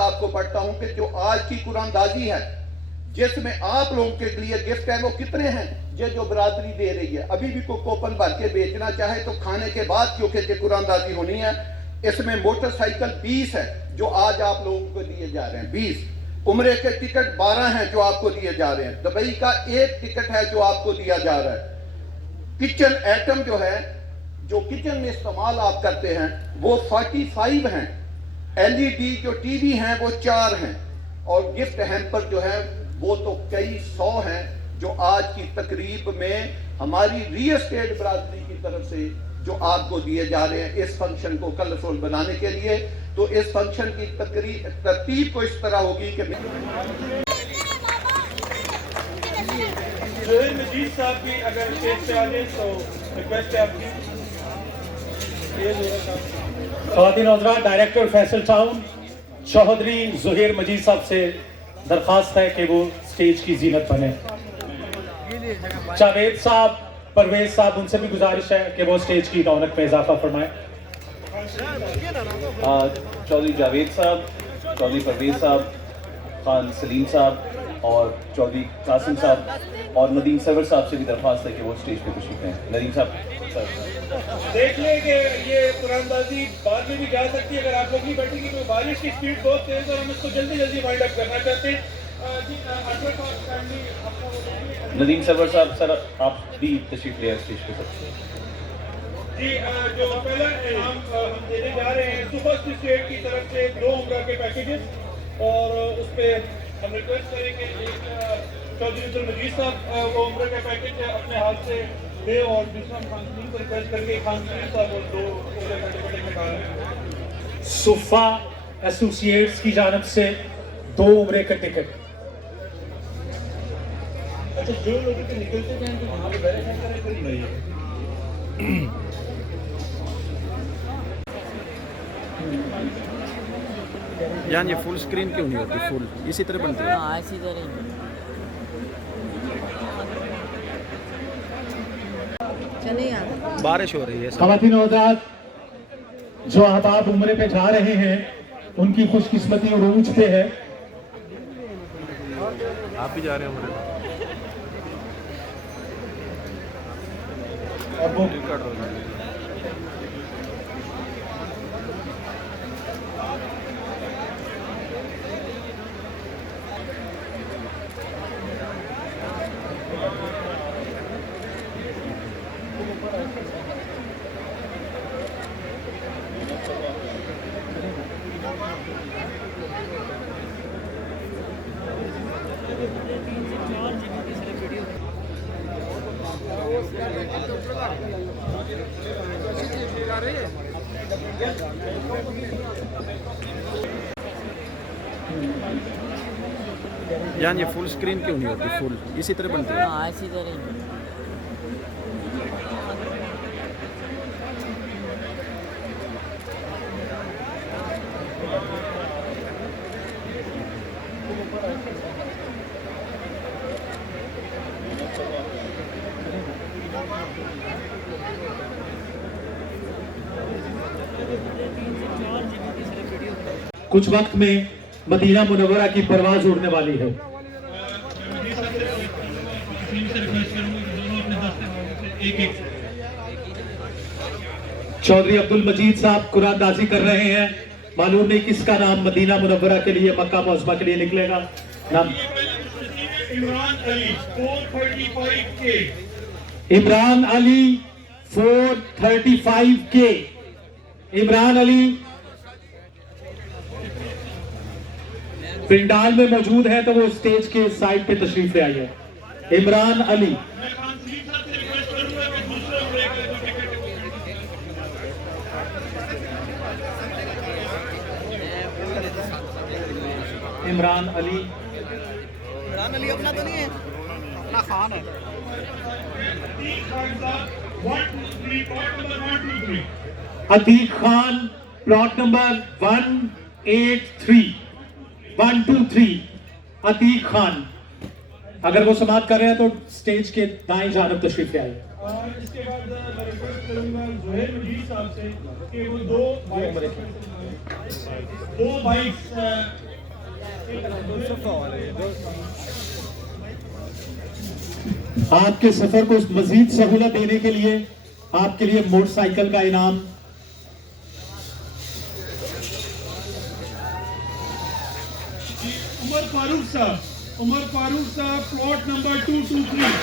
आपको पढ़ता हूं कि जो आज की कुरानदाजी है जिसमें आप लोगों के लिए गिफ्ट है वो कितने हैं, ये जो बरादरी दे रही है। अभी भी कोई कूपन भर के बेचना चाहे तो खाने के बाद, क्योंकि ये कुरानदाजी होनी है। इसमें मोटरसाइकिल 20 है जो आज आप लोगों को दिए जा रहे हैं, 20। उम्रे के टिकट 12 हैं जो आपको दिए जा रहे हैं। दुबई का 1 टिकट है जो आपको दिया जा रहा है। किचन आइटम जो है, जो किचन में इस्तेमाल आप करते हैं, वो 45 हैं। LED जो टीवी हैं वो 4 हैं, और गिफ्ट हैम्पर जो है वो तो कई 100 हैं जो आज की तकरीब में हमारी रियल एस्टेट बरादरी की तरफ से जो आपको दिए जा रहे हैं इस फंक्शन को कलरफुल बनाने के लिए। तो इस फंक्शन की तरतीब को इस तरह होगी कि जोहिर मजीद साहब भी अगर स्टेज पे आ जाए तो रिक्वेस्ट है आपकी। ख़वातीन और हज़रात, डायरेक्टर फैसल टाउन चौधरी जोहिर मजीद साहब से दरख्वास्त है कि वो स्टेज की जीनत बने। जावेद साहब, परवेज साहब, उनसे भी गुजारिश है कि वो स्टेज की रौनक में इजाफा फरमाएं। चौधरी जावेद साहब, चौधरी परवेज साहब, खान सलीम साहब और चौधरी कासिम साहब और नदीम सरवर साहब से भी दरख्वास्त है कि वो स्टेज पे तशरीफ लें। नदीम साहब सर देख लें कि ये कुरानबाजी बाद में भी जा सकती है अगर आप लोग नहीं बैठेंगे, तो बारिश की स्पीड बहुत तेज और हम इसको जल्दी जल्दी वाइंड अप करना चाहते हैं। नदीम सरवर साहब सर आप भी तशरीफ ले स्टेज पे सर। जी, जो पहला इनाम हम देने जा रहे हैं सुपर स्टेट की तरफ से 2 उम्रा के पैकेजेस, और उस पर हम रिक्वेस्ट करेंगे चौधरी अब्दुल मजीद साहब वो उम्र का पैकेज अपने हाथ से दे, और दूसरा खान सलीम को रिक्वेस्ट करके खान सलीम साहब वो 2 उम्र का टिकट निकालें। सुफा एसोसिएट्स की जानब से 2 उम्रे का टिकट। अच्छा, जो लोग निकलते हैं तो वहाँ पे वेरीफाई करें कोई नहीं है। यान ये फुल स्क्रीन क्यों नहीं होती? फुल इसी तरह बनती है। हाँ, इसी तरह ही चले यार। बारिश हो रही है। ख़वातीन और हज़रात, जो अहबाब उम्रे पे जा रहे हैं उनकी खुशकिस्मती उरूज पे है। आप भी जा रहे हो उम्रे पे? अब वो टिकट हो गया। यान ये फुल स्क्रीन क्यों नहीं होती? फुल इसी तरह बनती है। हाँ, इसी तरह ही कुछ वक्त में मदीना मुनव्वरा की परवाज उड़ने वाली है। चौधरी अब्दुल मजीद साहब कुरानदाजी कर रहे हैं। मालूम नहीं किसका नाम मदीना मुनव्वरा के लिए, मक्का मुअज़्ज़मा के लिए निकलेगा। नाम इमरान अली 435K। इमरान अली 435K। इमरान अली पिंडाल में मौजूद है तो वो स्टेज के साइड पे तशरीफ ले आइए। इमरान अली। इमरान अली अपना तो नहीं है, अपना खान है। Atiq Khan, plot number 183 123। अतीक खान, अगर वो समाप्त कर रहे हैं तो स्टेज के दाएं जानब तशरीफ ले आइए। और इसके बाद मैं रिक्वेस्ट करूंगा जोहिर मजीद साहब से कि वो 2 दो बाइक्स आपके सफर को मजीद सहूलत देने के लिए आपके लिए मोटरसाइकिल का इनाम। उमर फारूक साहब प्लॉट नंबर 223।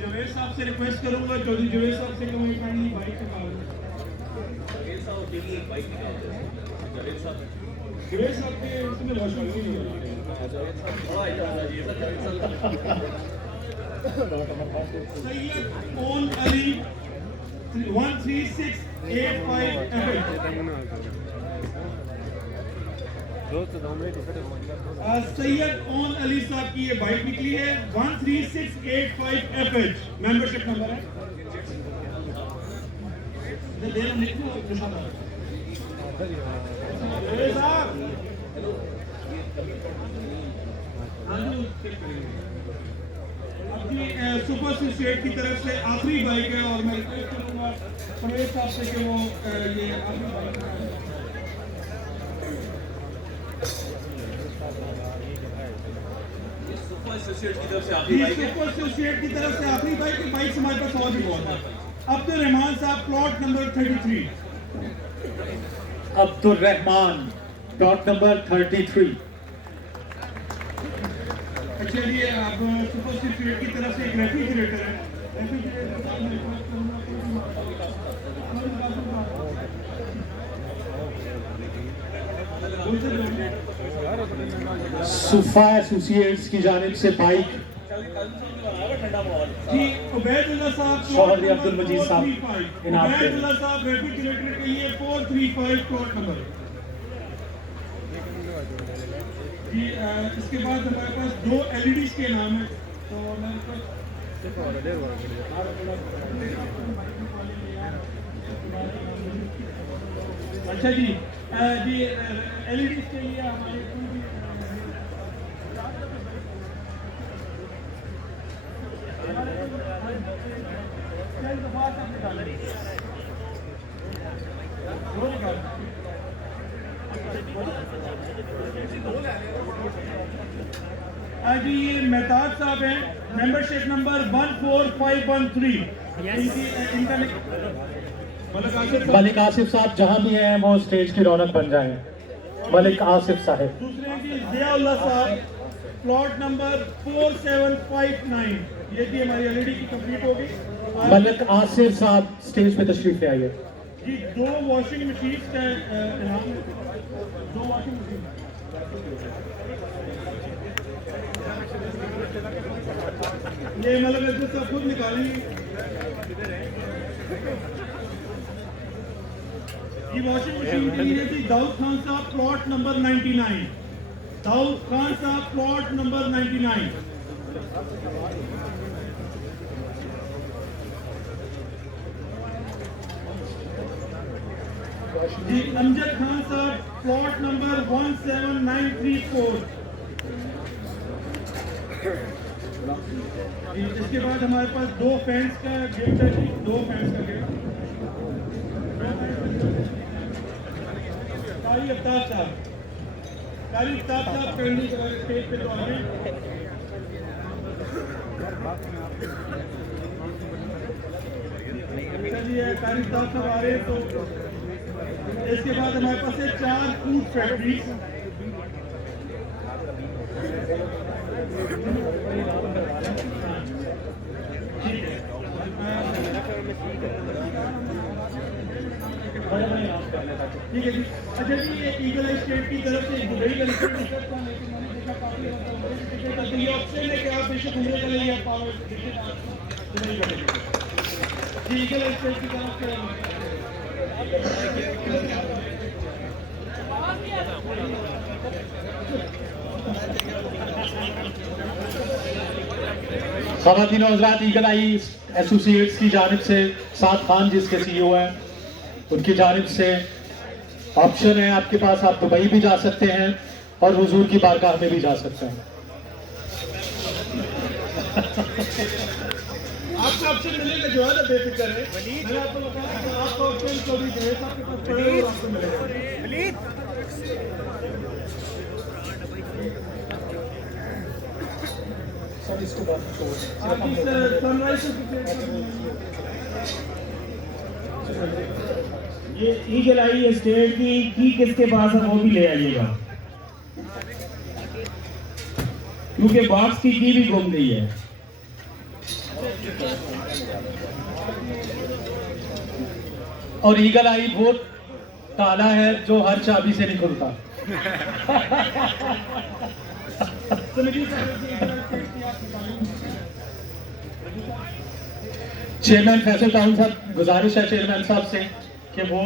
जवेद साहब से रिक्वेस्ट करूंगा, चौधरी जवेद साहब से कमेंट करनी बाइक के पास। जवेद साहब के उसमें वॉशरूम नहीं है। सैयद ओन अली 13685 सैयद ओन अली साहब की ये बाइक निकली है 13685 FH मेंबरशिप नंबर है। अपनी सुपर स्टेट की तरफ से आखिरी बाइक है और मैं रिक्वेस्ट करूंगा परवेज साहब से कि वो ये आखिरी बाइक सुपर एसोसिएट की तरफ से आखिरी बाइक की बाइक हमारे पास और भी बहुत है। अब्दुल रहमान साहब plot number 33। Abdul Rahman plot number 33। अच्छा जी, अब सुपर एसोसिएट की तरफ से एक रेफ्रिजरेटर है। सुफा एसोसिएट्स की जानिब से बाइक जी उबैदुल्लाह साहब चौधरी अब्दुल मजीद साहब इनाम दे। उबैदुल्लाह साहब रेफ्रिजरेटर के लिए 435 प्लॉट नंबर। जी इसके बाद हमारे पास 2 LEDs के नाम है, तो मैं अच्छा जी LEDs के लिए हमारे जी ये मेहताब साहब हैं, मेंबरशिप नंबर 14513। मलिक आसिफ साहब जहां भी हैं वो स्टेज की रौनक बन जाए। मलिक आसिफ साहब। दूसरे जी जियाउल्लाह साहब प्लॉट नंबर 4759। ये भी हमारी LED की कंप्लीट होगी। मलिक आसिफ साहब स्टेज पे तशरीफ ले आइए। जी 2 वॉशिंग मशीन का इनाम, 2 वॉशिंग मशीन। ये मतलब ऐसे सब खुद निकाली। ये वॉशिंग मशीन के लिए थी दाऊद खान साहब प्लॉट नंबर 99। दाऊद खान साहब प्लॉट नंबर 99। जी अमजद खान साहब प्लॉट नंबर 17934। इसके बाद हमारे पास 2 फैंस का गिफ्ट है जी, 2 फैंस का गिफ्ट। कारी अफ्ताब साहब करनी स्टेज पे तो आ गए। जी कारी अफ्ताब साहब आ रहे हैं, तो इसके बाद हमारे पास है 4 फूड फैक्ट्रीज। ठीक है जी। अच्छा जी ये ईगल स्टेट की तरफ से दुबई का टिकट था, लेकिन मैंने देखा काफी टिकट है, तो ये ऑप्शन है कि आप बेशक घूमने के लिए आप पावर टिकट दुबई का टिकट जी ईगल स्टेट की तरफ से। ख़वातीन और हज़रात, ईगल आई एसोसिएट्स की जानिब से साद खान जिसके CEO हैं, उनकी जानिब से ऑप्शन है आपके पास, आप दुबई भी जा सकते हैं और हुजूर की बारगाह में भी जा सकते हैं। आपसे ऑप्शन मिलेगा जो है ना, बेफिक्र है। मैंने आपको बताया कि आपका ऑप्शन चौधरी जवेद साहब के पास पड़े और आपको मिलेगा। सर इसको बात आगे सनराइज ये ईगल आई स्टेट की किसके पास है वो भी ले आइएगा, क्योंकि बॉक्स की भी गुम गई है। और ईगल आई वो ताला है जो हर चाबी से नहीं खुलता। चेयरमैन फैसल टाउन साहब, गुजारिश है चेयरमैन साहब से कि वो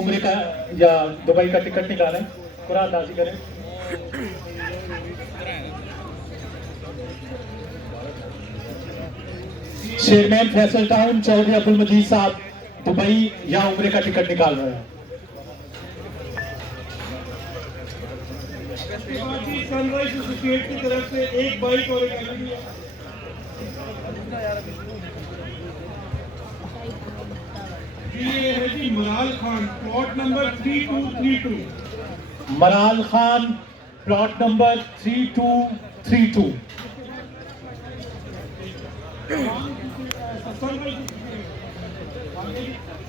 उम्र का या दुबई का टिकट निकालें, कुरान नाजी करें। चेयरमैन फैसल टाउन चौधरी अब्दुल मजीद साहब दुबई या उम्र का टिकट निकाल रहे हैं। सनराइज एसोसिएट की तरफ से एक बाइक और एक एलईडी है। ये है जी Maral Khan, plot number 3232। Maral Khan, plot number 3232।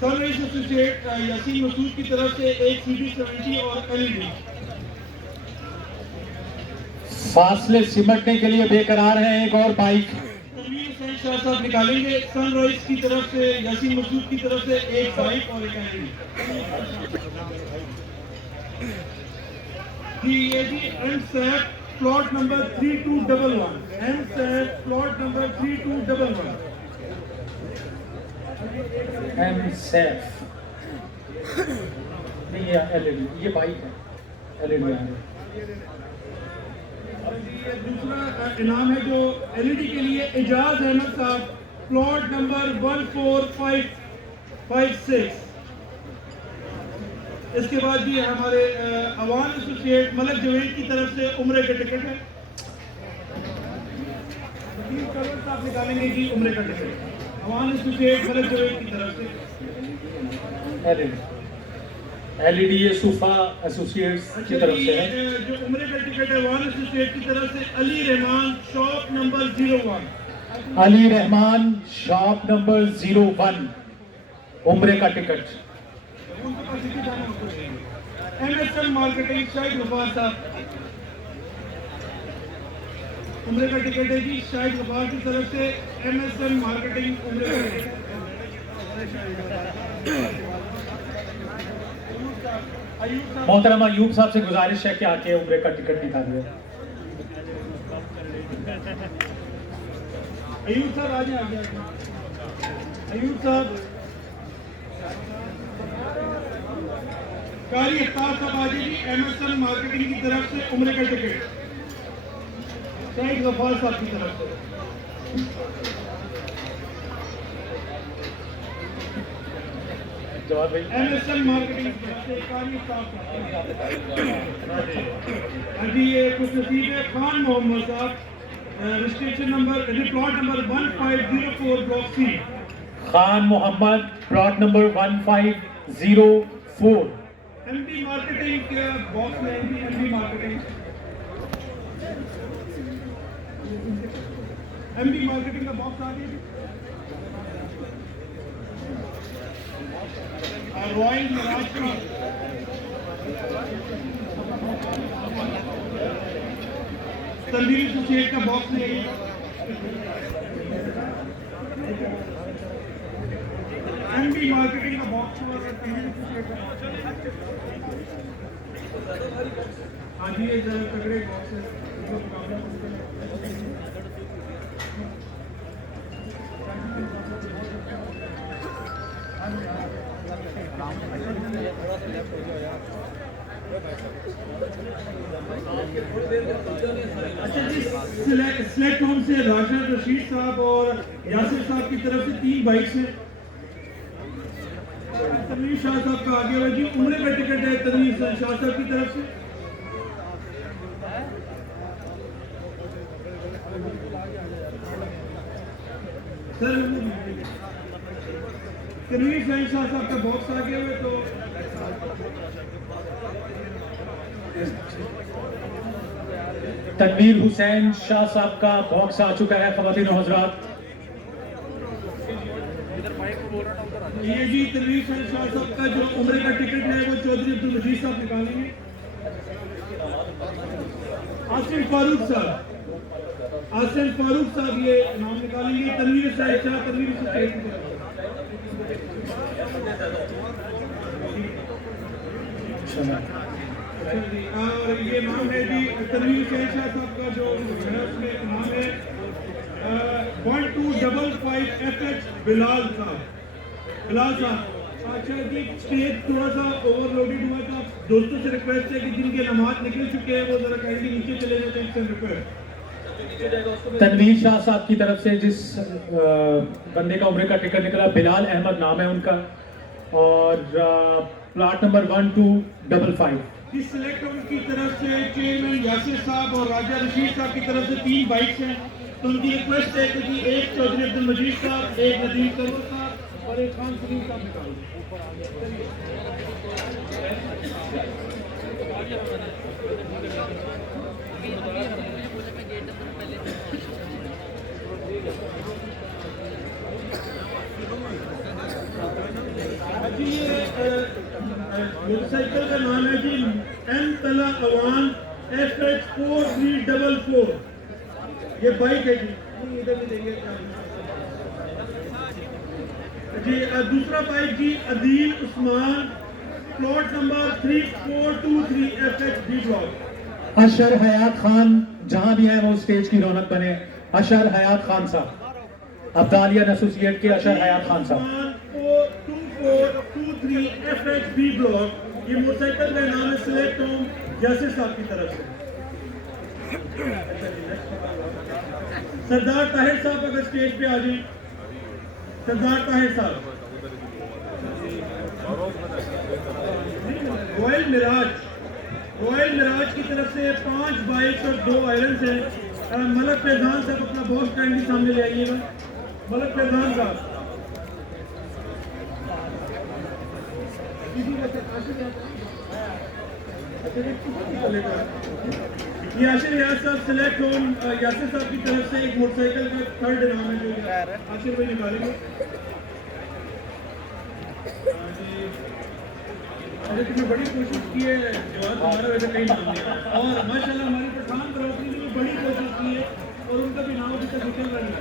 Sunrise associate Yasin Masood की तरफ से एक CD70 और एलईडी। फासले सिमटने के लिए बेकरार है एक और बाइक। शाह साहब निकालेंगे सनराइज की तरफ से, यासीन मसूद की तरफ से एक बाइक और एक एलईडी। जी ये जी एमसेफ प्लॉट नंबर 3211, एमसेफ प्लॉट नंबर 3211। एमसेफ नहीं, ये एलईडी, ये बाइक है, एलईडी है। ये दूसरा इनाम है जो एलईडी के लिए एजाज अहमद साहब, प्लॉट नंबर 14556। इसके बाद भी हमारे अवान एसोसिएट मलक जवेद की तरफ से उम्रे का टिकट है। साहब निकालेंगे जी उम्रे का टिकट, अवान एसोसिएट मलक जवेद की तरफ से। एलईडी ये सूफा एसोसिएट्स की तरफ से है। जो उम्रे का टिकट है अवान एसोसिएट की तरफ से Ali Rahman, shop number 01। Ali Rahman, shop number 01, उम्रे का ticket. MSM marketing, Shahid Ghaffar साहब, उम्रे का टिकट है जी शाहिद गफार की तरफ से। MSM मार्केटिंग उम्रे का टिकट। मोहतरम अयूब साहब से गुजारिश है कि आके उम्रे का टिकट निकालिए। अयूब साहब आ जाए, अयूब साहब, कारी अफ्तार साहब आ जाइए। MSM मार्केटिंग की तरफ से उम्रे का टिकट, शाहिद गफार साहब की तरफ से। जवाब भाई। MSM मार्केटिंग की तरफ से कारी अफ्तार साहब। अभी ये कुछ नसीब है Khan Mohammad sahab, registration number plot number 1504 block C। Khan Mohammad, plot number 1504। MD marketing के बॉक्स में MD मार्केटिंग, MD मार्केटिंग का बॉक्स आ गया। रॉयल महाराष्ट्र तंदूरी एसोसिएट का बॉक्स नहीं है। MD मार्केटिंग का बॉक्स और तंदूरी एसोसिएट का हाँ जी, ये जरा तगड़े बॉक्स है। अच्छा जी, सिलेक्ट होम से राशिद रशीद साहब और यासिर साहब की तरफ से 3 बाइक्स हैं। तनवीर शाह साहब का आगे हुआ जी उम्रे का टिकट है तनवीर शाह साहब की तरफ से। सर तनवीर शाह साहब का बॉक्स आ गया हुआ तो तनवीर हुसैन शाह साहब का बॉक्स आ चुका है ख़वातीन और हज़रात। ये जी तनवीर शाह साहब का जो उम्र का टिकट है वो चौधरी अब्दुल मजीद साहब निकालेंगे। आसिम फारूक साहब ये नाम निकालेंगे। तनवीर शाह तनवीर से और ये नाम है जी तनवीर शाह साहब का जो है उसमें नाम है 1255 FH बिलाल साहब। अच्छा जी स्टेज थोड़ा सा ओवरलोडेड हुआ था। दोस्तों से रिक्वेस्ट है कि जिनके नमाज निकल चुके हैं वो जरा काइंडली नीचे चले जाते हैं। रिक्वेस्ट तनवीर शाह साहब की तरफ से जिस बंदे का उम्र का टिकट निकला बिलाल अहमद नाम है उनका और प्लाट नंबर 1255। इस सिलेक्ट की तरफ से चेयरमैन यासिर साहब और राजा रशीद साहब की तरफ से 3 बाइक्स हैं। तो उनकी रिक्वेस्ट है कि एक चौधरी अब्दुल मजीद साहब, एक नदीम सरवर साहब और एक खान सलीम साहब निकालो। जी ये मोटरसाइकिल का नाम है जी एम तला अवान FH 4344। ये बाइक है जी इधर भी देंगे जी। दूसरा बाइक जी Adeel Usman plot number 3423 FH B block. Ashar Hayat Khan जहां भी है वो स्टेज की रौनक बने। अशर हयात खान साहब अब्दालियन एसोसिएट के अशर हयात खान साहब 2423 FH B ब्लॉक। ये मोटरसाइकिल का नाम है सिलेक्ट होम यासिर साहब की तरफ से। सरदार ताहिर साहब अगर स्टेज पे आ जाए। सरदार ताहिर साहब रॉयल मिराज की तरफ से 5 बाइक्स और 2 आयरन्स हैं। मलक फैजान साहब अपना बॉक्स काइंडली सामने ले आइएगा। मलक फैजान साहब ये आशिर रियाज साहब सिलेक्ट होम यासिर साहब की तरफ से एक मोटरसाइकिल का थर्ड नाम है जो आशिर भाई निकालेंगे। अरे तुमने बड़ी कोशिश की है जवाब तुम्हारा वैसे कहीं नाम नहीं है और माशाल्लाह हमारी पठान बरादरी ने भी बड़ी कोशिश की है और उनका भी नाम अभी तक निकल रहा है।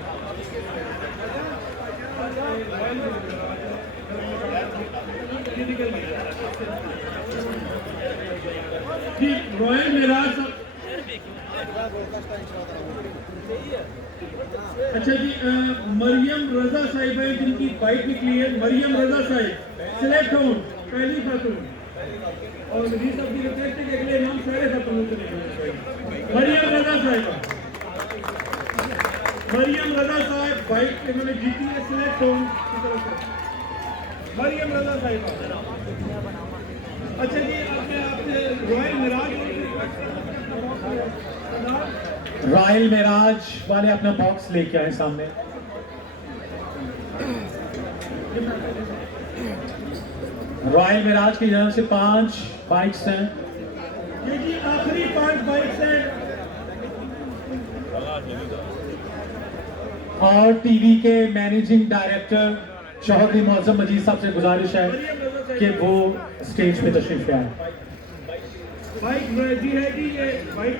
जी रॉयल मिराज। अच्छा जी मरियम रजा साहिब है जिनकी बाइक निकली है। मरियम रजा साहिब सिलेक्ट होम पहली खातून और नबी साहब की रिक्वेस्ट है कि अगले नाम सारे खातूनों को लेकर मरियम रजा साहिब। मरियम रजा साहिब बाइक इन्होंने जीती है सिलेक्ट होम की तरफ से। मरियम रजा साहिब। अच्छा जी आपसे रॉयल मिराज वाले अपना बॉक्स लेके आए सामने। रॉयल मिराज की तरफ से 5 बाइक्स हैं। ये जी आखिरी 5 बाइक्स हैं। और टीवी के मैनेजिंग डायरेक्टर चौधरी मुअज्जम मजीद साहब से गुजारिश है कि वो स्टेज पे तशरीफ ले आए। बाइक जी है जी ये बाइक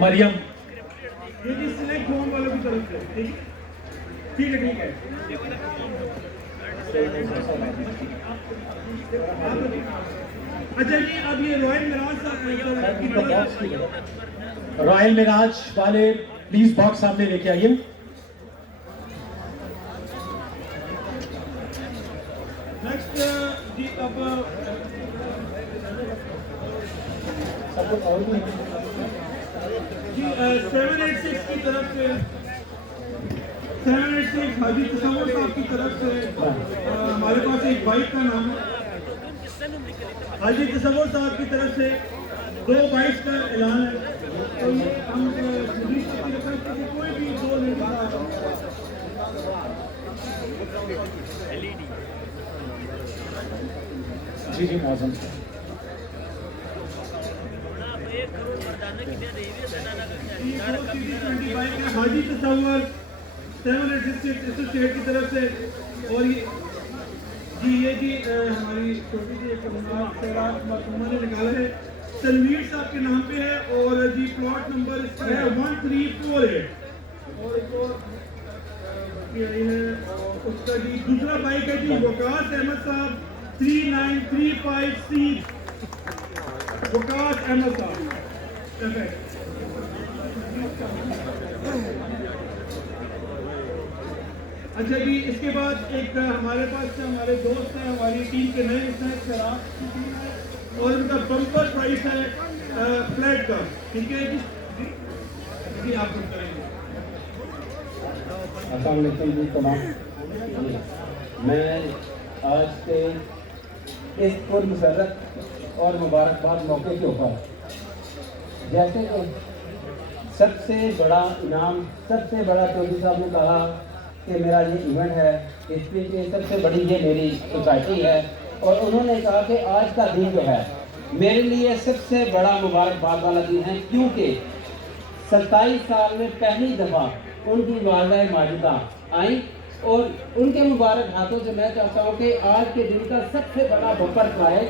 मरियम ये जी सिलेक्ट होम वालों की तरफ से। ठीक है अच्छा जी अब ये रॉयल मिराज वाले प्लीज बॉक्स सामने लेके आइए। नेक्स्ट जी अब जी 786 की तरफ से 786 हाजी तसव्वुर साहब की तरफ से हमारे पास एक बाइक का नाम है। हाजी तसव्वुर साहब की तरफ से 2 बाइक्स का ऐलान है। तो ये हम कोई भी 2 लेडीज जी जी मौसम हाजी तस्वर 786 एसोसिएट की तरफ से, और ये जी हमारी छोटी सी एक मरहुमा ने निकाला है, तनवीर साहब के नाम पे है, और जी प्लॉट नंबर इसका है 1348, और एक और आई है, और उसका जी दूसरा बाइक है जी वकास अहमद साहब 3935C, वकास अहमद साहब। अच्छा जी, इसके बाद एक हमारे पास से हमारे दोस्त हैं, हमारी टीम के नए हिस्सा है, शराब की टीम है, और उनका बम्पर प्राइस है फ्लैट का, ठीक है जी आप करेंगे। अस्सलाम वालेकुम जी तमाम। मैं आज के इस पुरमसरत और मुबारकबाद मौके के ऊपर, जैसे कि सबसे बड़ा इनाम, सबसे बड़ा चौधरी साहब ने कहा कि मेरा ये इवेंट है, इसमें की सबसे बड़ी ये मेरी सोसाइटी है, और उन्होंने कहा कि आज का दिन जो है मेरे लिए सबसे बड़ा मुबारकबाद वाला दिन है, क्योंकि 27 साल में पहली दफ़ा उनकी वालदा माजिदा आई, और उनके मुबारक हाथों से मैं चाहता हूँ कि आज के दिन का सबसे बड़ा bumper prize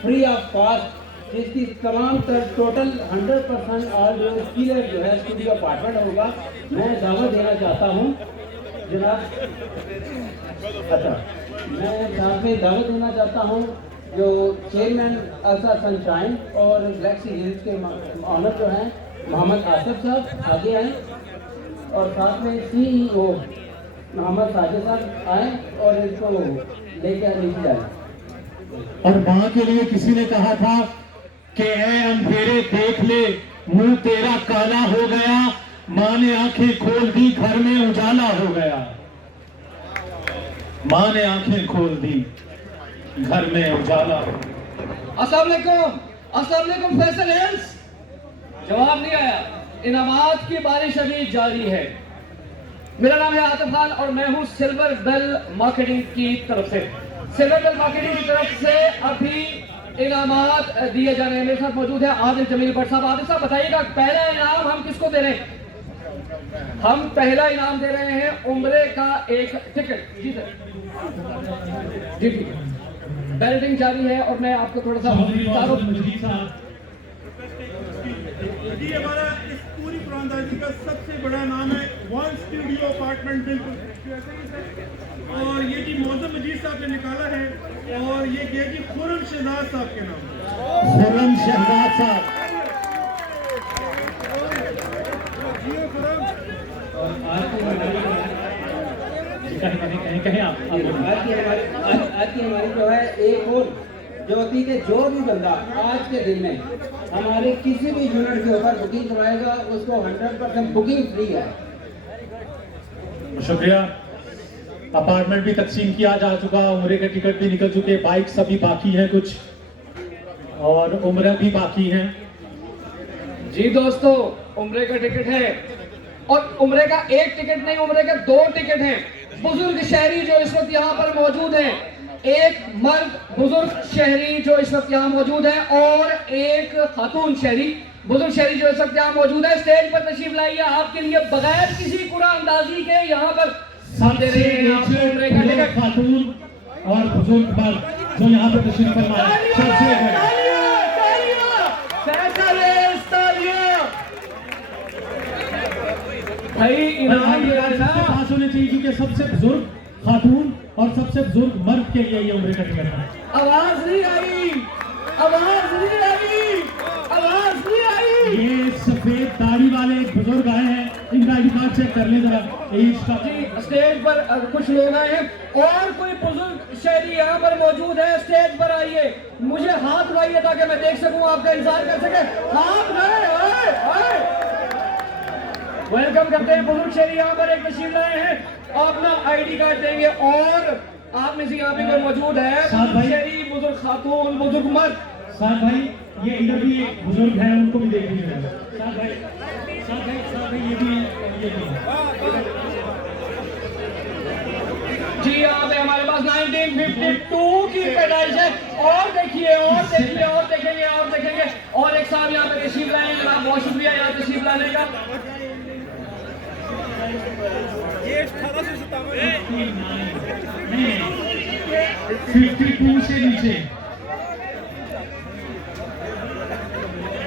free of cost, जिसकी तमाम टोटल 100% ऑल क्लियर जो है स्टूडियो अपार्टमेंट होगा, मैं दावत देना चाहता हूँ जनाब। अच्छा, मैं साथ में दावत देना चाहता हूँ जो चेयरमैन अल्सा सनशाइन और गैलेक्सी हिल्स के ऑनर जो हैं मोहम्मद आसिफ साहब आगे आए, और साथ में CEO मोहम्मद साजिद साहब आए और इसको लेकर नीचे जाए। और माँ के लिए किसी ने कहा था कि ऐ अंधेरे देख ले मुंह तेरा काला हो गया, माँ ने आंखें खोल दी घर में उजाला हो गया। माँ ने आंखें खोल दी घर में उजाला हो गया। अस्सलाम वालेकुम फैसल हिल्स। जवाब नहीं आया। इनामात की बारिश अभी जारी है। मेरा नाम है आतिफ खान और मैं हूं सिल्वर बेल मार्केटिंग की तरफ से। सिल्वर बेल मार्केटिंग की तरफ से अभी इनामात दिए जा रहे हैं। मेरे साथ मौजूद है आदिल जमील भट्ट साहब। आदिल साहब बताइएगा, पहला इनाम हम किसको दे रहे हैं? हम पहला इनाम दे रहे हैं उम्रे का एक टिकट। जी सर, जी जी, बैलेटिंग जारी है और मैं आपको थोड़ा सा जी हमारा इस पूरी कुरानदाजी का सबसे बड़ा नाम है 1 स्टूडियो अपार्टमेंट, बिल्कुल, और ये जी मौजूद मजीद साहब ने निकाला है, और ये गया जी खुर्रम शहजाद साहब के नाम। खुर्रम शहजाद साहब। और आज की हमारी जो है एक और जो होती है, जो भी बंदा आज के दिन में हमारे किसी भी यूनिट के ऊपर बुकिंग करवाएगा उसको 100% बुकिंग फ्री है। शुक्रिया। अपार्टमेंट भी तकसीम किया जा चुका, उम्रे के टिकट भी निकल चुके, बाइक सभी बाकी हैं कुछ, और उम्र भी बाकी हैं। जी दोस्तों, उम्रे का टिकट है, और उम्रे का एक टिकट नहीं, उम्रे के 2 टिकट हैं। बुजुर्ग शहरी जो इस वक्त यहाँ पर मौजूद हैं, एक मर्द बुजुर्ग शहरी जो इस वक्त यहाँ मौजूद है और एक खातून शहरी बुजुर्ग शहरी जो इस वक्त यहाँ मौजूद है, स्टेज पर तशरीफ लाइए। आपके लिए बगैर किसी कुरानंदाजी के यहाँ पर दे रहे हैं आपको उम्रे का टिकट। खातून और बुजुर्ग मर्द जो यहाँ पर तशरीफ फरमाए, भाई इनाम पास होने चाहिए क्योंकि सबसे बुजुर्ग खातून और सबसे बुजुर्ग मर्द के लिए ये उम्र का टिकट है। आवाज नहीं आई, आवाज नहीं आई, आवाज नहीं आई। ये सफेद दाढ़ी वाले बुजुर्ग आए हैं, इनका आईडी कार्ड चेक कर ले जरा। जी, स्टेज पर कुछ लोग आए हैं और कोई बुजुर्ग शहरी यहाँ पर मौजूद है, स्टेज पर आइए, मुझे हाथ उठाइए ताकि मैं देख सकूं, आपका इंतजार कर सके। हाथ उठाए, वेलकम करते हैं। बुजुर्ग शहरी यहाँ पर एक तशरीफ लाए हैं, अपना आईडी कार्ड देंगे, और आप में से यहाँ पे कोई मौजूद है शहरी, बुजुर्ग खातून, बुजुर्ग मर्द? साथ भाई, ये इधर भी एक बुजुर्ग है, उनको भी देख लीजिए। साथ भाई ये भी जी यहाँ पे हमारे पास 1952 की पैदाइश है। और देखिए और देखिए और देखेंगे और देखेंगे। और एक साहब यहाँ पे तशरीफ लाए हैं, जनाब बहुत शुक्रिया यहाँ तशरीफ लाने का। ये 52 से नीचे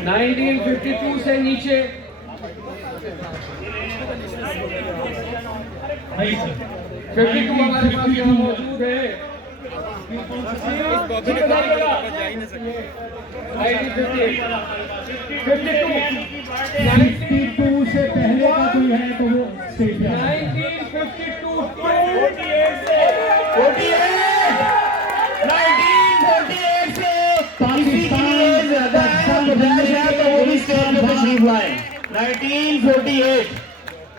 1952 से नीचे नहीं सर 52 हमारे पास यहाँ मौजूद है। 52 से पहले का कोई है तो वो स्टेज पे आए। 1952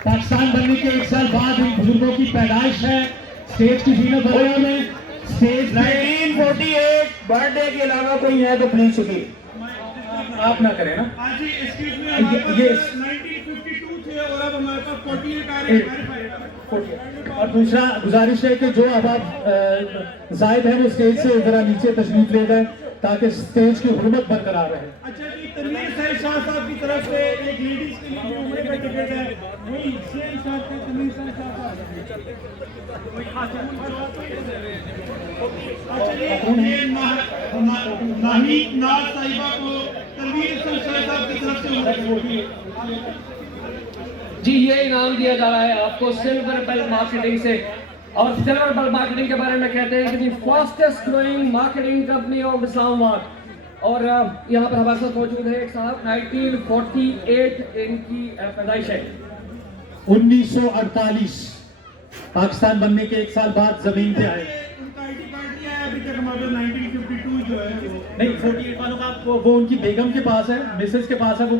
पाकिस्तान बनने के 1 साल बाद इन बुजुर्गों की पैदाइश है। स्टेज की जीनत वगैरह में स्टेज 1948 बर्थडे के अलावा कोई है तो प्लीज चुकी आप ना करें ना। हाँ जी, एक्सक्यूज मी, हमारे ये पास 1952 थे और अब हमारे पास 48 आ रहे हैं। और दूसरा गुजारिश है कि जो अब आप जायद है वो स्टेज से जरा नीचे तशरीफ ले जाए ताकि स्टेज की हुर्मत बरकरार रहे। अच्छा जी, तनवीर साहिब शाह साहब की तरफ से एक लेडीज के लिए उम्र का टिकट है, वही सेम साहब के तनवीर साहिब शाह साहब। अच्छा जी, ये नाहिद नाज साहिबा को तनवीर साहिब साहब की तरफ से जी ये इनाम दिया जा रहा है आपको सिल्वर बेल मार्केटिंग से। और सिल्वर बेल मार्केटिंग के बारे में कहते हैं कि fastest growing marketing company of Islamabad. और यहाँ पर हमारे साथ मौजूद है एक साहब 1948 इनकी पैदाइश है। 1948 पाकिस्तान बनने के 1 साल बाद जमीन पे आए। उनका आईडी कार्ड नहीं आया अभी तक हमारे 1952 जो है वो नहीं 48 वालों का वो उनकी बेगम के पास है, मिसेस के पास है, वो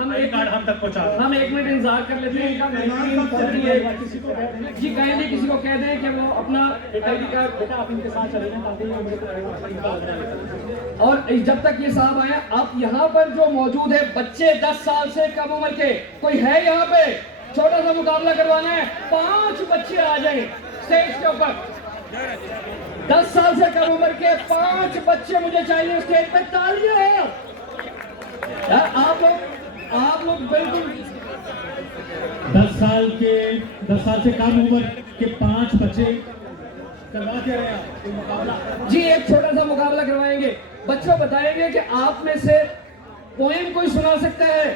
हम एक कार्ड हम तक पहुंचा। हम 1 मिनट इंतजार कर लेते हैं इनका 1948 जी काइंडली किसी को कह दें कि वो अपना आईडी कार्ड बेटा आप इनके साथ चले जाएं ताकि ये मुझे और जब तक ये साहब आए आप यहाँ पर जो मौजूद है बच्चे 10 साल से कम उम्र के कोई है यहाँ पे छोटा सा मुकाबला करवाना है। 5 बच्चे आ जाए स्टेज के ऊपर। 10 साल से कम उम्र के 5 बच्चे मुझे चाहिए स्टेज पे। तालियां यार आप लोग बिल्कुल 10 साल से कम उम्र के 5 बच्चे करवा के रहे हैं मुकाबला। जी एक छोटा सा मुकाबला करवाएंगे। बच्चों बताएंगे कि आप में से पोएम कोई सुना सकता है।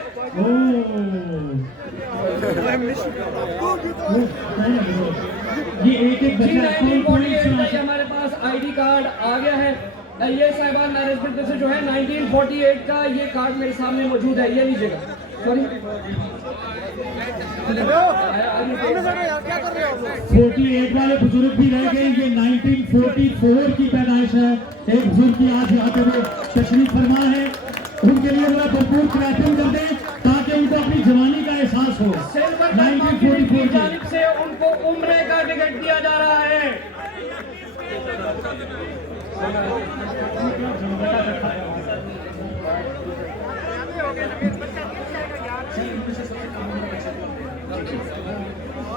ये एक जी 1948 का हमारे पास आईडी कार्ड आ गया है। ये साहिबान मैनेजमेंट से जो है 1948 का ये कार्ड मेरे सामने मौजूद है, ये लीजिएगा। सॉरी 48 वाले बुजुर्ग भी रह गए। ये 1944 की पैदाइश है। एक बुजुर्ग की आज यहाँ पे वो तशरीफ फरमा है, उनके लिए बड़ा भरपूर क्लैपिंग कर दें ताकि उनको अपनी जवानी का एहसास हो। 1944 की जानिब से उनको उम्र का टिकट दिया जा रहा है।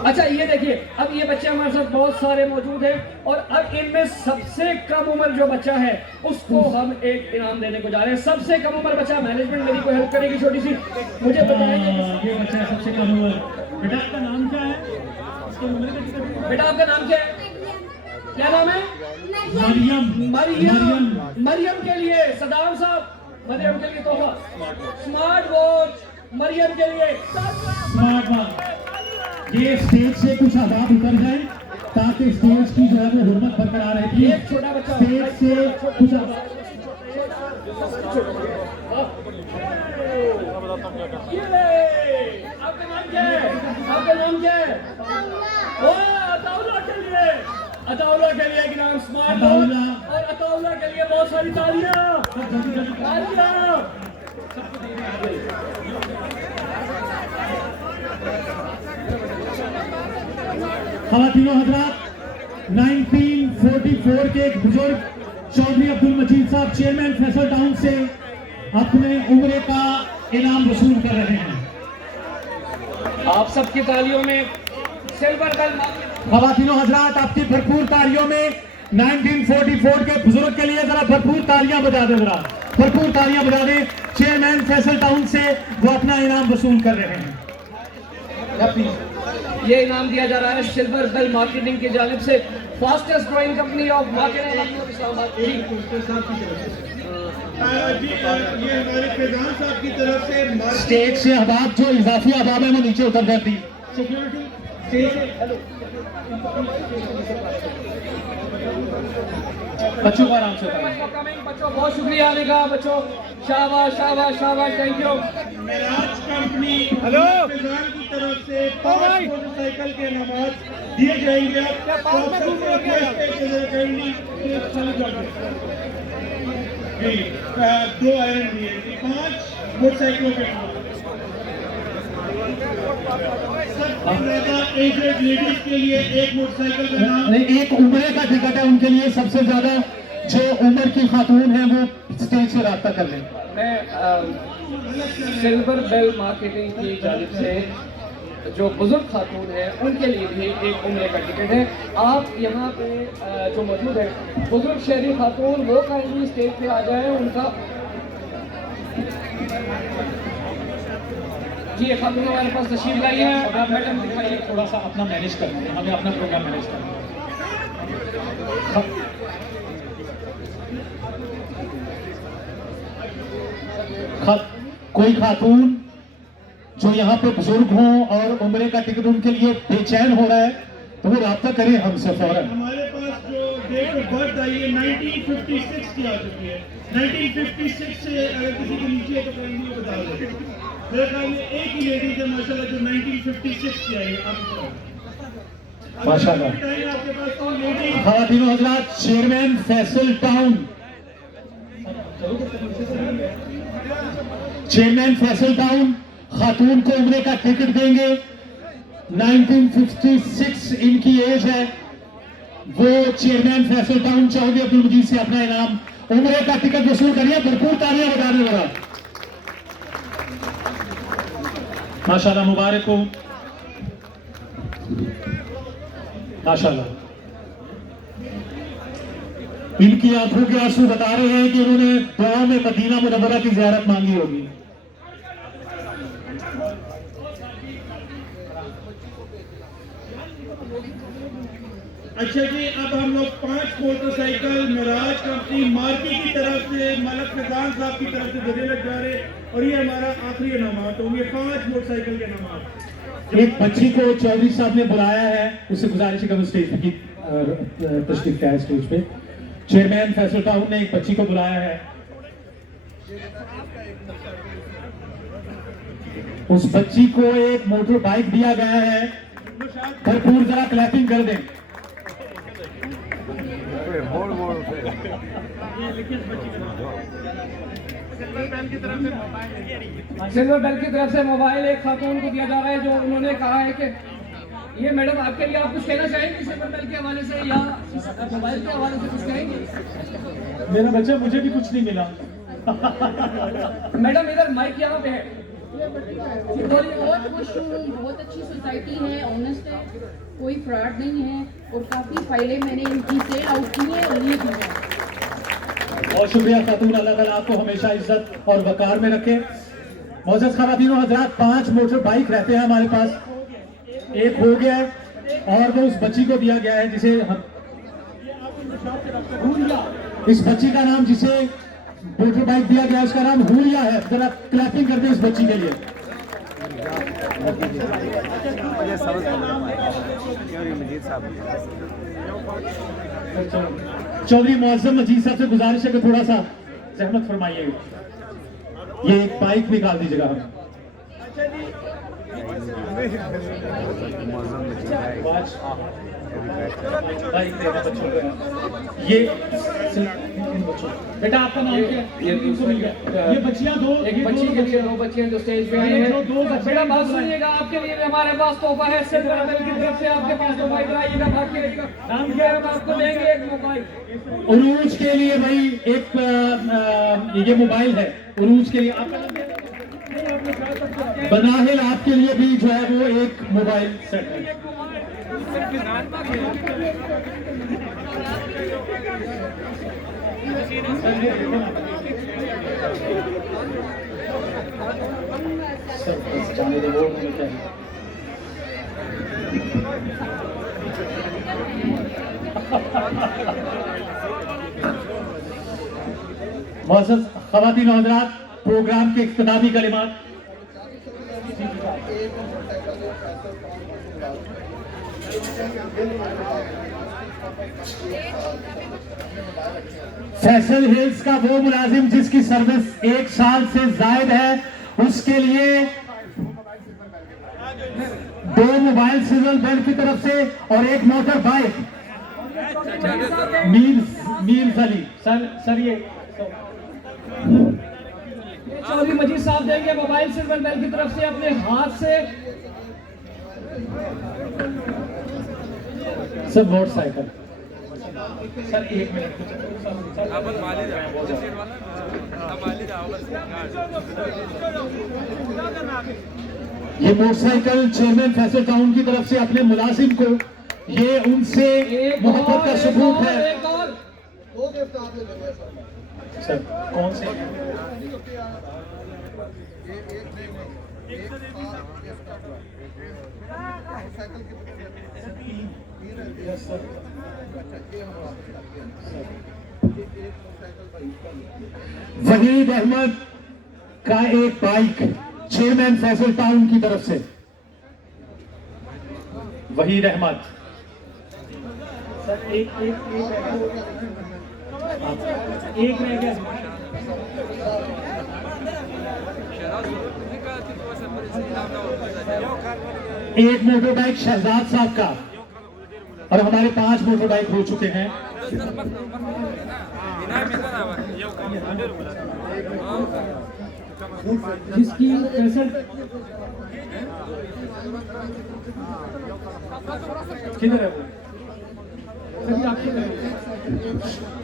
अच्छा ये देखिए अब ये बच्चे हमारे साथ बहुत सारे मौजूद हैं और अब इनमें सबसे कम उम्र जो बच्चा है उसको हम एक इनाम देने को जा रहे हैं। सबसे कम उम्र बच्चा मैनेजमेंट मेरी को हेल्प करेगी छोटी सी, मुझे बताएंगे ये बच्चा है सबसे कम उम्र। बेटा आपका नाम क्या है? बेटा आपका नाम क्या है? क्या नाम है? मरियम। मरियम मरियम के लिए सदाम साहब, मरियम के लिए तोहफा स्मार्ट वॉच मरियम के लिए। Smart watch. ये स्टेज से कुछ आवाज उतर जाए ताकि स्टेज की जो है वो हुर्मत बरकरार रहती है। एक छोटा बच्चा स्टेज से कुछ आपका नाम क्या है? आपका नाम क्या है? ओ अताउल्ला के लिए, अताउल्ला के लिए एक नाम स्मार्ट वॉच और अताउल्ला के लिए बहुत सारी तालियां तालियां। ख़वातीनो हज़रात 1944 के एक बुजुर्ग चौधरी अब्दुल मजीद साहब चेयरमैन फैसल टाउन से अपने उम्र का इनाम वसूल कर रहे हैं। आप सबकी तालियों में सिल्वर बेल खवातीनो हजरात, आपकी भरपूर तालियों में 1944 के बुजुर्ग के लिए जरा भरपूर तालियां बजा दें, जरा भरपूर तालियां बजा दें। चेयरमैन फैसल टाउन से वो अपना इनाम वसूल कर रहे हैं। ये इनाम दिया जा रहा है सिल्वर बेल मार्केटिंग की जानिब से, fastest growing company of marketing Islamabad. जी ये हमारे फैजान साहब की तरफ से स्टेज से अहबाब, जो इजाफी अहबाब है वो नीचे उतर जाती। सिक्योरिटी स्टेज से बच्चों को आराम से बच्चों बहुत शुक्रिया आने का, बच्चों शाबाश शाबाश शाबाश, thank you. Meraj company Faizan की तरफ से 5 मोटरसाइकिल के इनामात दिए जाएंगे। जी 2 आयरन दिए, 5 मोटरसाइकिलों के सबसे ज्यादा एजेड लेडीज के लिए 1 मोटरसाइकिल का नाम, नहीं, एक उम्र का टिकट है उनके लिए। सबसे ज्यादा जो उम्र की खातून है वो स्टेज से रास्ता कर लें। मैं सिल्वर बेल मार्केटिंग की जानिब से जो बुजुर्ग खातून है उनके लिए भी एक उम्र का टिकट है। आप यहाँ पे जो मौजूद है बुजुर्ग शहरी खातून, वो काइंडली स्टेज पे आ जाए। उनका जी ये खातून हमारे पास तशरीफ लाई है। आप मैडम दिखाइए, थोड़ा सा अपना मैनेज करना है, हमें अपना प्रोग्राम मैनेज करना है। कोई खातून जो यहाँ पे बुजुर्ग हों और उम्र का टिकट उनके लिए बेचैन हो रहा है तो वो राब्ता करें हमसे फौरन। हमारे पास जो डेट ऑफ बर्थ आई है 1956 की आ चुकी है। 1956 से अगर किसी के नीचे है तो काइंडली बता दो। मेरे ख्याल में एक ही लेडी है माशाल्लाह जो 1956 की आई है। आप माशाल्लाह। आपके पास तो लेडी खवातीनो हजरात, chairman Faisal town, chairman Faisal town खातून को उम्र का टिकट देंगे। 1956 इनकी एज है। वो चेयरमैन फैसल टाउन चौधरी अब्दुल मजीद से अपना इनाम उम्र का टिकट वसूल करिए। भरपूर तालियां बजाने वाला, माशाल्लाह, मुबारक हो, माशाल्लाह। इनकी आंखों के आंसू बता रहे हैं कि उन्होंने दुआ में मदीना मुनव्वरा की ज़ियारत मांगी होगी। अच्छा जी, अब हम लोग 5 मोटरसाइकिल मेराज कंपनी मार्की की तरफ से मलक फैजान साहब की तरफ से देने लग जा रहे हैं और ये हमारा आखिरी इनामात होंगे। 5 मोटरसाइकिल के इनामात। एक बच्ची को चौधरी साहब ने बुलाया है, उससे गुजारिश है कि वो स्टेज की तशरीफ लाए स्टेज पे। चेयरमैन फैसल टाउन ने एक बच्ची को बुलाया है। उस बच्ची को एक मोटर बाइक दिया गया है। भरपूर जरा क्लैपिंग कर दें। सिल्वर बेल की तरफ से मोबाइल एक खातून को दिया जा रहा है, जो उन्होंने कहा है कि ये मैडम आपके लिए आप कुछ कहना चाहेंगे सिल्वर बेल के हवाले से या मोबाइल के हवाले से कुछ कहेंगे? मेरा बच्चा, मुझे भी कुछ नहीं मिला। मैडम इधर माइक यहाँ पे है। बहुत खुश हूँ, बहुत अच्छी सोसाइटी है, ऑनेस्ट है, कोई फ्रॉड नहीं है और काफ़ी फाइलें मैंने इनकी सेल आउट की है और ये भी है। बहुत शुक्रिया खातून, अल्लाह ताला आपको हमेशा इज्जत और वकार में रखे। मौजूद खवातीनो हजरात, 5 मोटर बाइक रहते हैं हमारे पास। एक हो गया है और वो उस बच्ची को दिया गया है जिसे हम, इस बच्ची का नाम, जिसे मोटर बाइक दिया गया उसका नाम हुरिया है। जरा क्लैपिंग करते हैं इस बच्ची के लिए। चौधरी मुअज्जम मजीद साहब से गुजारिश है कि थोड़ा सा जहमत फरमाइएगा। ये एक बाइक निकाल दीजिएगा हम। ये बेटा आपका नाम क्या है? ये बच्चियां दो, एक बच्ची के लिए 2 बच्चियां जो स्टेज पे आई हैं। बेटा बात सुनिएगा, आपके लिए भी हमारे पास तोहफा है सिल्वर बेल की तरफ से। आपके पास तो मोबाइल आइएगा, भाग के आइएगा। नाम क्या है? हम आपको देंगे एक मोबाइल। उरूज के लिए भाई एक ये मोबाइल है उरूज के लिए। आपका बनाहिल आपके लिए भी जो है वो एक मोबाइल सेट है। जाने दो, वो होना चाहिए। मौजूद ख़वातीन और हज़रात, प्रोग्राम के इख्तितामी कलिमात। फैसल हिल्स का वो मुलाजिम जिसकी सर्विस 1 साल से जायद है, उसके लिए 2 मोबाइल सिल्वर बेल की तरफ से और 1 motor bike. Mir Ali sir ये चौधरी मजीद साहब देंगे मोबाइल सिल्वर बेल की तरफ से अपने हाथ से। सर मोटरसाइकिल सर 1 मिनट ये मोटरसाइकिल चेयरमैन फैसल टाउन की तरफ से अपने मुलाजिम को, ये उनसे मोहब्बत का सबूत है। सर कौन से वहीद अहमद का एक बाइक चेयरमैन फैसल टाउन की तरफ से। वहीद अहमद सर एक रह गया। एक मोटर बाइक शहजाद साहब का, और हमारे 5 मोटर बाइक हो चुके हैं। जिसकी किधर है वो?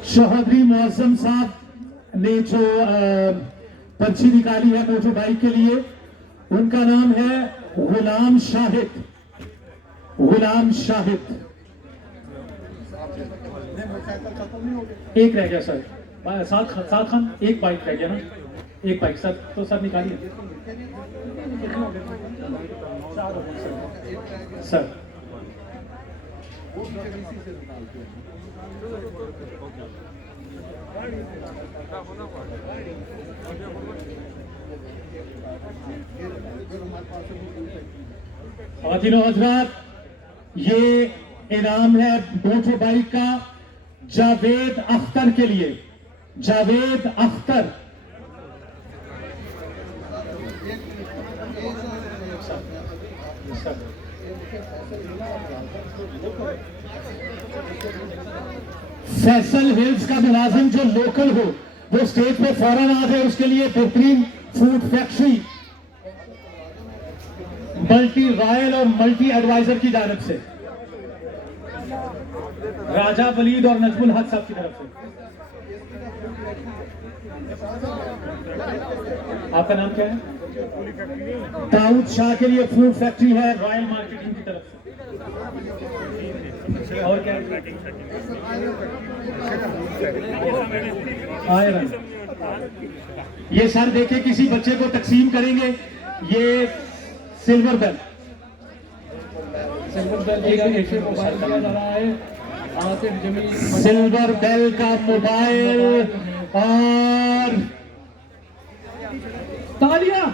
चौधरी मौसम साहब ने जो पर्ची निकाली है मोटर बाइक के लिए, उनका नाम है गुलाम शाहिद। गुलाम शाहिद एक रह गया सर, सात खान एक बाइक रह गया ना, एक बाइक सर, तो सर निकालिए सर। ख़वातीन और हज़रात, ये इनाम है मोटर बाइक का जावेद अख्तर के लिए। जावेद अख्तर फैसल हिल्स का मुलाजिम जो लोकल हो वो स्टेज पे फौरन आ जाए, उसके लिए बेहतरीन फूड फैक्ट्री मल्टी रॉयल और मल्टी एडवाइजर की जानब से राजा वलीद और नजमुल हक साहब की तरफ से। आपका नाम क्या है? दाऊद शाह के लिए फूड फैक्ट्री है रॉयल मार्केटिंग की तरफ से। और क्या आयरन, ये सर देखे किसी बच्चे को तकसीम करेंगे। ये सिल्वर बेल, सिल्वर बेल का मोबाइल और तालियां।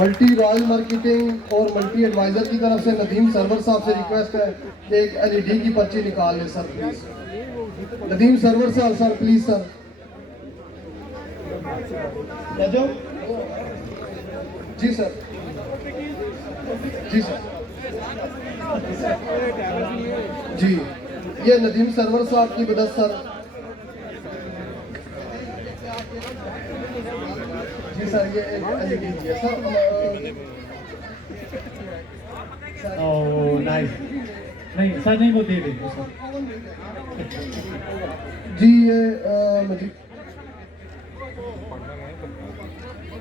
मल्टी रॉयल मार्केटिंग और मल्टी एडवाइजर की तरफ से नदीम सरवर साहब से रिक्वेस्ट है कि एक एलईडी की पर्ची निकाल लें सर प्लीज। नदीम सरवर साहब सर प्लीज सर जाओ। जी सर, जी सर, जी ये नदीम सरवर साहब की मदद सर। जी सर, ये एक एलईडी है सर। ओह नाइस, नहीं सर नहीं वो दे देंगे सर। जी ये मुझे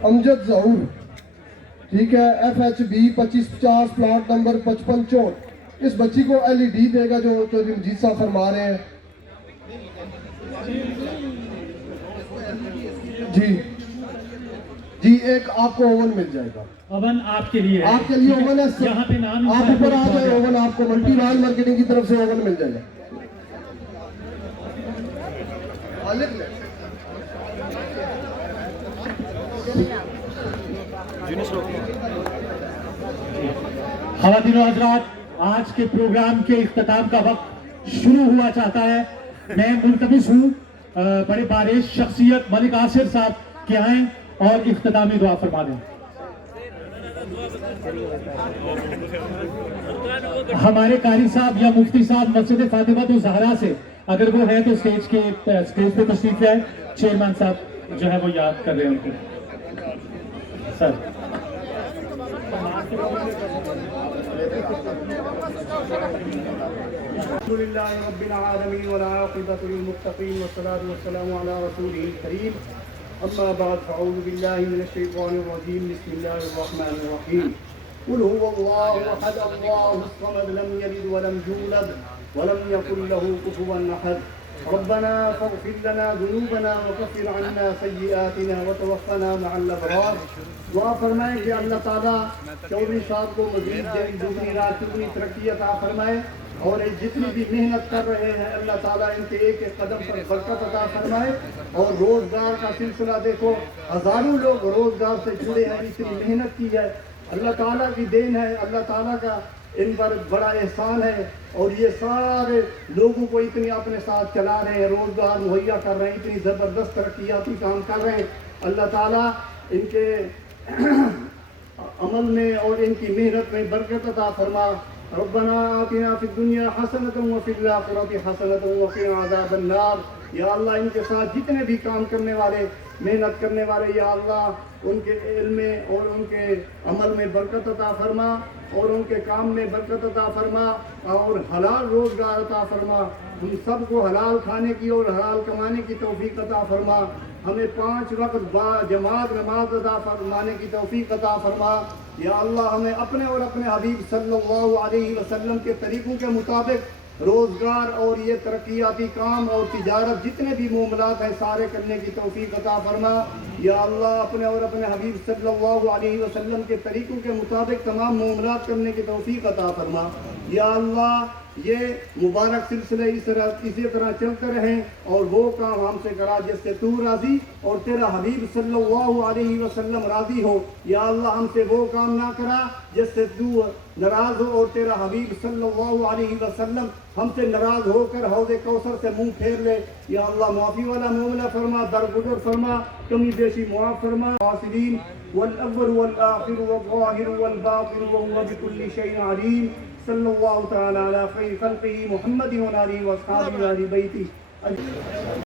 अमजद जहूर, ठीक है, FHB 2550 प्लाट नंबर 55 चौट। इस बच्ची को LED देगा जो चौधरी मजीद साहब फरमा रहे हैं। जी जी, एक आपको ओवन मिल जाएगा। ओवन आपके लिए है। आपके लिए ओवन है। यहाँ पे नाम आप ऊपर आ जाए, ओवन आपको मल्टी रॉयल मार्केटिंग की तरफ से ओवन मिल जाएगा। ख़वातीन और हज़रात, आज के प्रोग्राम के इख्तिताम का वक्त शुरू हुआ चाहता है। मैं मुल्तमिस हूँ बड़े बारिश शख्सियत मलिक आसिर साहब के आएँ और इख्तितामी दुआ फरमा दें। हमारे कारी साहब या मुफ्ती साहब मस्जिद फातिमा तो ज़हरा से अगर वो है तो स्टेज पे तशरीफ है। चेयरमैन साहब जो है वो याद कर रहे हैं उनको। सर अल्हम्दुलिल्लाहि रब्बिल आलमीन वल आक़िबतु लिल मुत्तक़ीन वस्सलातु वस्सलामु अला रसूलिल करीम अम्मा बाद फ़अऊज़ु बिल्लाहि मिनश शैतानिर रजीम बिस्मिल्लाहिर रहमानिर रहीम कुल हुवल्लाहु अहद अल्लाहुस समद लम यलिद वलम यूलद वलम यकुल लहू कुफुवन अहद रब्बना फ़ग़फ़िर लना ज़ुनूबना वकफ़िर अन्ना सय्यिआतिना वतवफ़्फ़ना मअल अबरार। दुआ फरमाएं कि अल्लाह ताला चौधरी साहब को मज़ीद दूसरी रात दुगनी तरक्की अता फरमाए और ये जितनी भी मेहनत कर रहे हैं अल्लाह ताला इनके एक एक कदम पर बरकत अता फरमाए। और रोज़गार का सिलसिला देखो, हज़ारों लोग रोज़गार से जुड़े हैं, इतनी मेहनत की है, अल्लाह ताला की देन है, अल्लाह ताला का इन पर बड़ा एहसान है। और ये सारे लोगों को इतनी अपने साथ चला रहे हैं, रोज़गार मुहैया कर रहे हैं, इतनी ज़बरदस्त तरक्याती काम कर रहे हैं। अल्लाह ताला इनके अमल में और इनकी मेहनत में बरकत अता फरमा। रब्बना आतिना फिद दुनिया हसनतन व फिल आखिरति हसनतन व क़िना अज़ाबन नार। या अल्लाह इनके साथ जितने भी काम करने वाले, मेहनत करने वाले, या अल्लाह उनके इल्म में और उनके अमल में बरकत अता फरमा और उनके काम में बरकत अता फरमा और हलाल रोज़गार अता फरमा। हम सबको हलाल खाने की और हलाल कमाने की तौफीक अता फरमा। हमें 5 वक्त जमात नमाज अता फरमाने की तौफीक अता फरमा। या अल्लाह हमें अपने और अपने हबीब सल्लल्लाहु अलैहि वसल्लम के तरीक़ों के मुताबिक रोज़गार और ये तरक्याती काम और तिजारत जितने भी मामलात हैं सारे करने की तौफीक अता फरमा। या अल्लाह अपने और अपने हबीब सल्लल्लाहु अलैहि वसल्लम के तरीक़ों के मुताबिक तमाम मामलात करने की तौफीक अता फरमा। या अल्लाह ये मुबारक सिलसिले इसी तरह चलते रहें और वो काम हमसे करा जिससे तू राज़ी और तेरा हबीब सल्लल्लाहु अलैहि वसल्लम राज़ी हो। या अल्लाह हमसे वो काम ना करा जिससे तू नाराज़ हो और तेरा हबीब सल्लल्लाहु अलैहि वसल्लम हमसे नाराज़ होकर हौज़े कौसर से मुंह फेर ले। या अल्लाह माफ़ी वाला मामला फरमा, दरगुजर फरमा, कमी बेशी मुआफ़ फरमा। वासिलीन वल अव्वल वल आखिर वल ज़ाहिर वल बातिन व हुवा बिकुल्लि शैइन अलीम। सल्लल्लाहु तआला अला खैर खल्क़िही मुहम्मदिन व आलिहि व अस्हाबिही व अहली बैतिही।